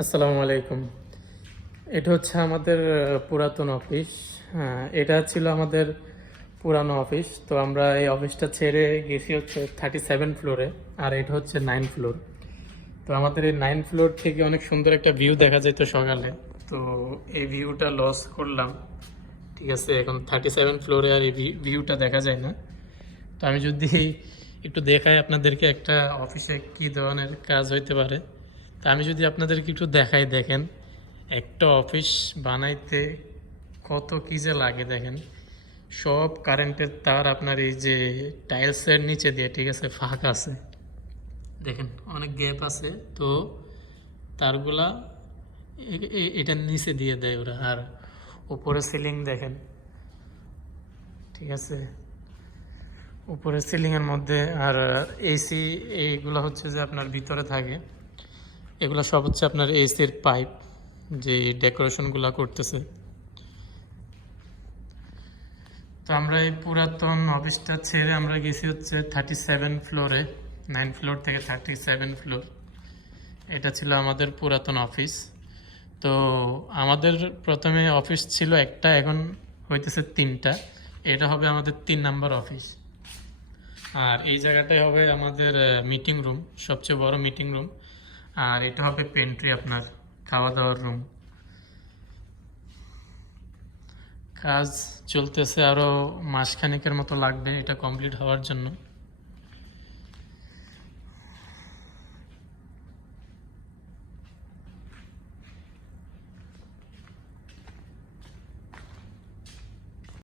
আসসালামু আলাইকুম। এটা হচ্ছে আমাদের পুরাতন অফিস। এটা ছিল আমাদের পুরানো অফিস। তো আমরা এই অফিসটা ছেড়ে গেছি হচ্ছে 37 ফ্লোরে, আর এটা হচ্ছে 9 ফ্লোর। তো আমাদের এই 9 ফ্লোর থেকে অনেক সুন্দর একটা ভিউ দেখা যেত সকালে। তো এই ভিউটা লস করলাম। ঠিক আছে, এখন 37 ফ্লোরে আর এই ভিউটা দেখা যায় না। তো আমি যদি একটু দেখাই আপনাদেরকে একটা অফিসে কী ধরনের কাজ হইতে পারে, তা আমি যদি আপনাদেরকে একটু দেখাই, দেখেন একটা অফিস বানাইতে কত কী যে লাগে। দেখেন সব কারেন্টের তার আপনার এই যে টাইলসের নিচে দিয়ে, ঠিক আছে, ফাঁক আছে, দেখেন অনেক গ্যাপ আছে। তো তারগুলা এটার নিচে দিয়ে দেয় ওরা। আর উপরে সিলিং দেখেন, ঠিক আছে, উপরে সিলিংয়ের মধ্যে। আর এসি এইগুলো হচ্ছে যে আপনার ভিতরে থাকে, এগুলো সব হচ্ছে আপনার এসির পাইপ যে ডেকোরেশনগুলো করতেছে। তো আমরা এই পুরাতন অফিসটা ছেড়ে আমরা গেছি হচ্ছে 37 ফ্লোরে, 9 ফ্লোর থেকে 37 ফ্লোর। এটা ছিল আমাদের পুরাতন অফিস। তো আমাদের প্রথমে অফিস ছিল একটা, এখন হইতেছে 3টা। এটা হবে আমাদের 3 নাম্বার অফিস। আর এই জায়গাটাই হবে আমাদের মিটিং রুম, সবচেয়ে বড় মিটিং রুম। আর এটা হবে পেন্ট্রি, আপনার খাওয়া দাওয়ার রুম। কাজ চলতেছে, আরও মাসখানেকের মতো লাগবে এটা কমপ্লিট হওয়ার জন্য।